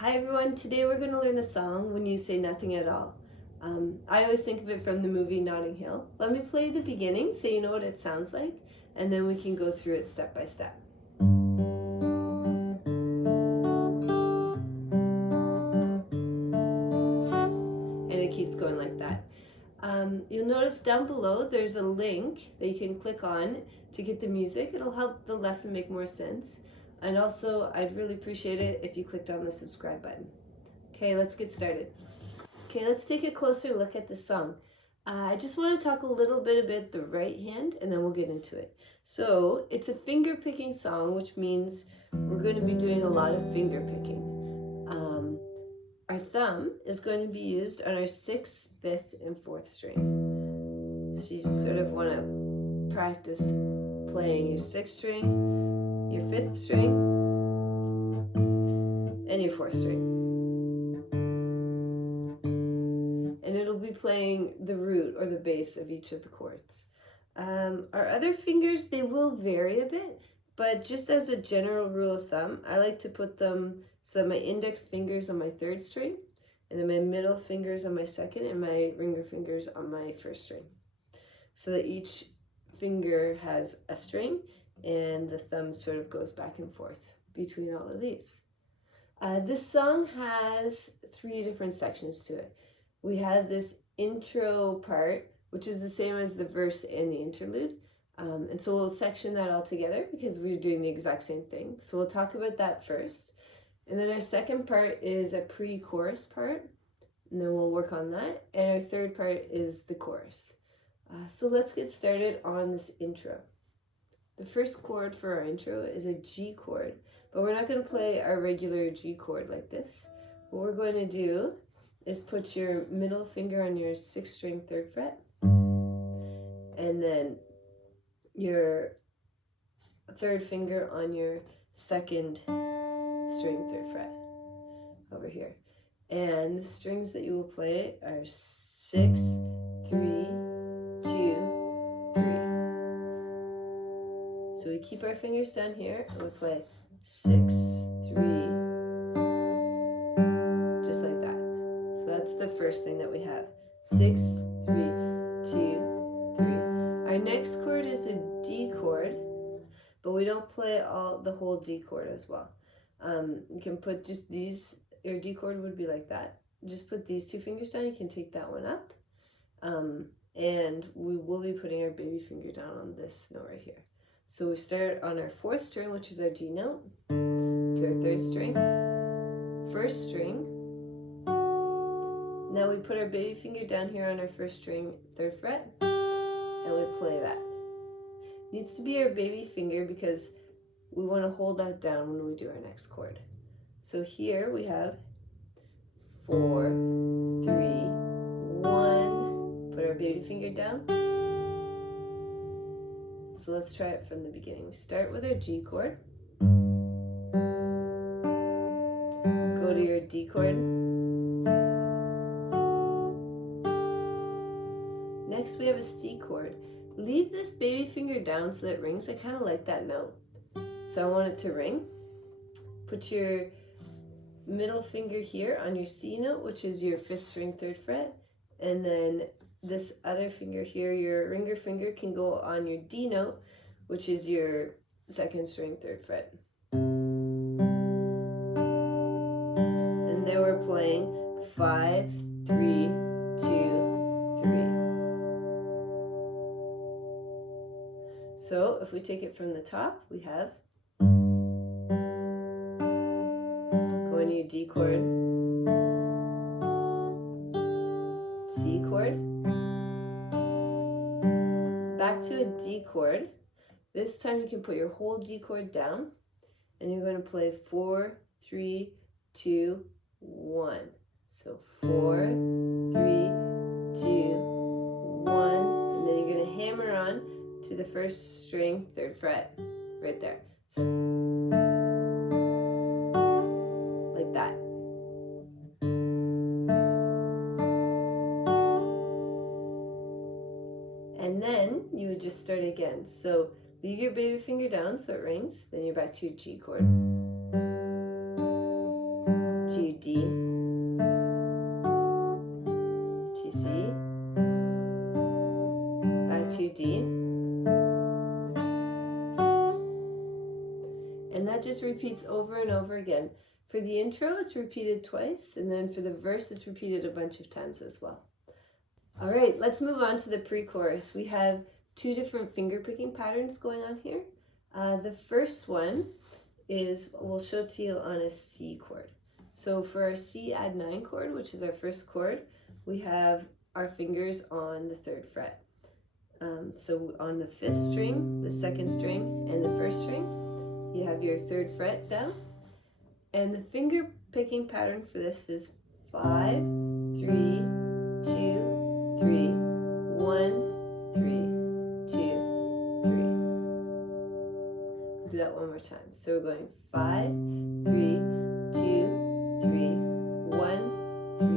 Hi everyone, today we're going to learn the song When You Say Nothing at All. I always think of it from the movie Notting Hill. Let me play the beginning so you know what it sounds like, and then we can go through it step by step. And it keeps going like that. You'll notice down below there's a link that you can click on to get the music. It'll help the lesson make more sense. And also, I'd really appreciate it if you clicked on the subscribe button. Okay, let's get started. Okay, let's take a closer look at the song. I just want to talk a little bit about the right hand, and then we'll get into it. So, it's a finger picking song, which means we're going to be doing a lot of finger picking. Our thumb is going to be used on our 6th, 5th, and 4th string. So you sort of want to practice playing your 6th string, your 5th string, and your 4th string. And it'll be playing the root or the bass of each of the chords. Our other fingers, they will vary a bit, but just as a general rule of thumb, I like to put them so that my index fingers on my 3rd string, and then my middle fingers on my 2nd, and my ringer fingers on my 1st string. So that each finger has a string, and the thumb sort of goes back and forth between all of these. This song has 3 different sections to it. We have this intro part, which is the same as the verse and the interlude. And so we'll section that all together because we're doing the exact same thing. So we'll talk about that first. And then our second part is a pre-chorus part. And then we'll work on that. And our third part is the chorus. So let's get started on this intro. The first chord for our intro is a G chord. But we're not going to play our regular G chord like this. What we're going to do is put your middle finger on your 6th string 3rd fret, and then your 3rd finger on your 2nd string 3rd fret over here. And the strings that you will play are 6, 3, 2, 3. So we keep our fingers down here and we play 6, 3, just like that. So that's the first thing that we have. 6, 3, 2, 3. Our next chord is a D chord, but we don't play the whole D chord as well. You can put just these, your D chord would be like that. Just put these 2 fingers down, you can take that one up. And we will be putting our baby finger down on this note right here. So we start on our 4th string, which is our G note, to our 3rd string, 1st string. Now we put our baby finger down here on our 1st string, 3rd fret, and we play that. It needs to be our baby finger because we want to hold that down when we do our next chord. So here we have 4, 3, 1. Put our baby finger down. So let's try it from the beginning. We start with our G chord. Go to your D chord. Next we have a C chord. Leave this baby finger down so that it rings. I kind of like that note. So I want it to ring. Put your middle finger here on your C note, which is your 5th string 3rd fret. And then this other finger here, your ringer finger, can go on your D note, which is your 2nd string 3rd fret. And then we're playing 5, 3, 2, 3. So if we take it from the top, we have going to your D chord, C chord, back to a D chord. This time you can put your whole D chord down, and you're going to play 4, 3, 2, 1. So 4, 3, 2, 1, and then you're going to hammer on to the 1st string 3rd fret right there. So like that. And then you would just start again. So leave your baby finger down so it rings. Then you're back to your G chord, to your D, to C, back to D, and that just repeats over and over again. For the intro, it's repeated twice, and then for the verse, it's repeated a bunch of times as well. All right, let's move on to the pre-chorus. We have two different finger picking patterns going on here. The first one is, we'll show to you on a C chord. So for our C add 9 chord, which is our first chord, we have our fingers on the 3rd fret. So on the 5th string, the 2nd string, and the 1st string, you have your 3rd fret down. And the finger picking pattern for this is 5, 3, 2, 3, 1, 3, 2, 3. I'll do that one more time. So we're going 5, 3, 2, 3, 1, 3,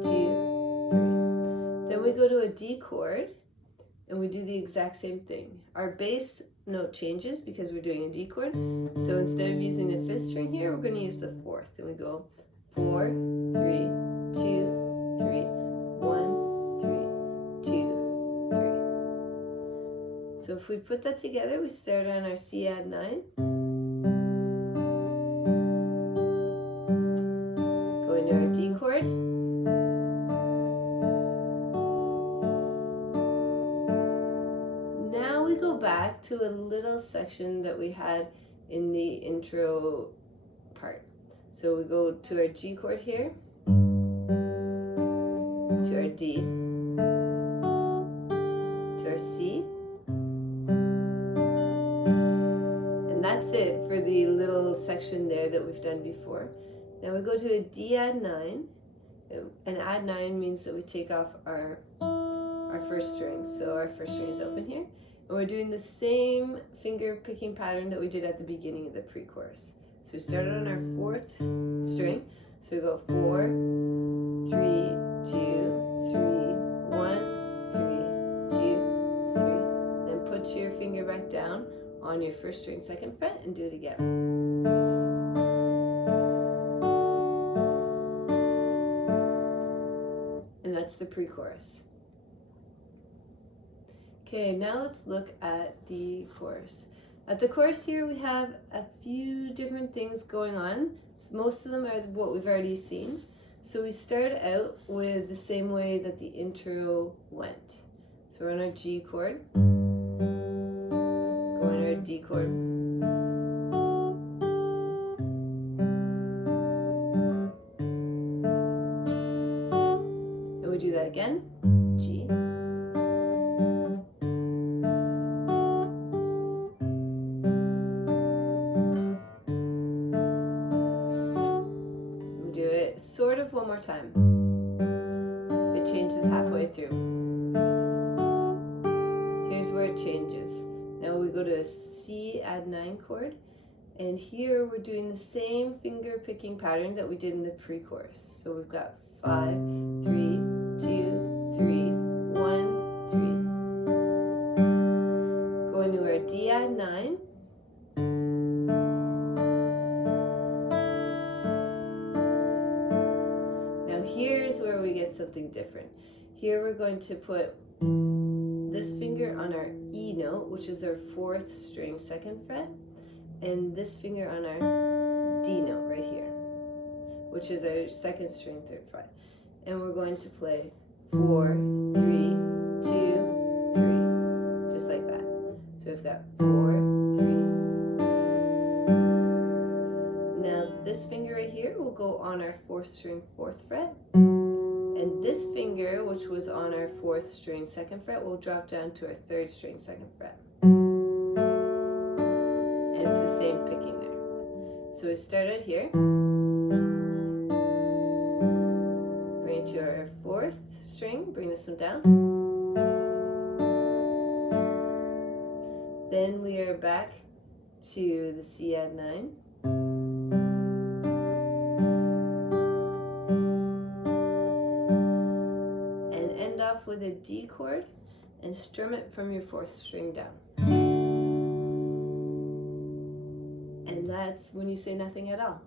2, 3. Then we go to a D chord and we do the exact same thing. Our bass note changes because we're doing a D chord. So instead of using the 5th string here, we're going to use the 4th. And we go 4, 3, 2, 3, 1, 3, 2, 3. So if we put that together, we start on our C add 9. Go into our D chord. Back to a little section that we had in the intro part. So we go to our G chord here, to our D, to our C, and that's it for the little section there that we've done before. Now we go to a D add 9, and add 9 means that we take off our 1st string. So our 1st string is open here. And we're doing the same finger picking pattern that we did at the beginning of the pre-chorus. So we started on our 4th string. So we go 4, 3, 2, 3, 1, 3, 2, 3. Then put your finger back down on your 1st string 2nd fret and do it again. And that's the pre-chorus. Okay, now let's look at the chorus. At the chorus here, we have a few different things going on. Most of them are what we've already seen. So we start out with the same way that the intro went. So we're on our G chord, go into our D chord, and we do that again, G, sort of one more time. It changes halfway through. Here's where it changes. Now we go to a C add 9 chord, and here we're doing the same finger picking pattern that we did in the pre-chorus. So we've got 5, 3, 2, 3, 1, 3. Go into our D add 9. Here's where we get something different. Here we're going to put this finger on our E note, which is our 4th string 2nd fret, and this finger on our D note right here, which is our 2nd string 3rd fret. And we're going to play 4, 3, 2, 3, just like that. So we've got 4, 3. Now this finger right here will go on our 4th string 4th fret, and this finger, which was on our 4th string 2nd fret, will drop down to our 3rd string 2nd fret. And it's the same picking there. So we start out here, bring it to our 4th string, bring this one down. Then we are back to the C add 9. With a D chord and strum it from your 4th string down. And that's when you say nothing at all.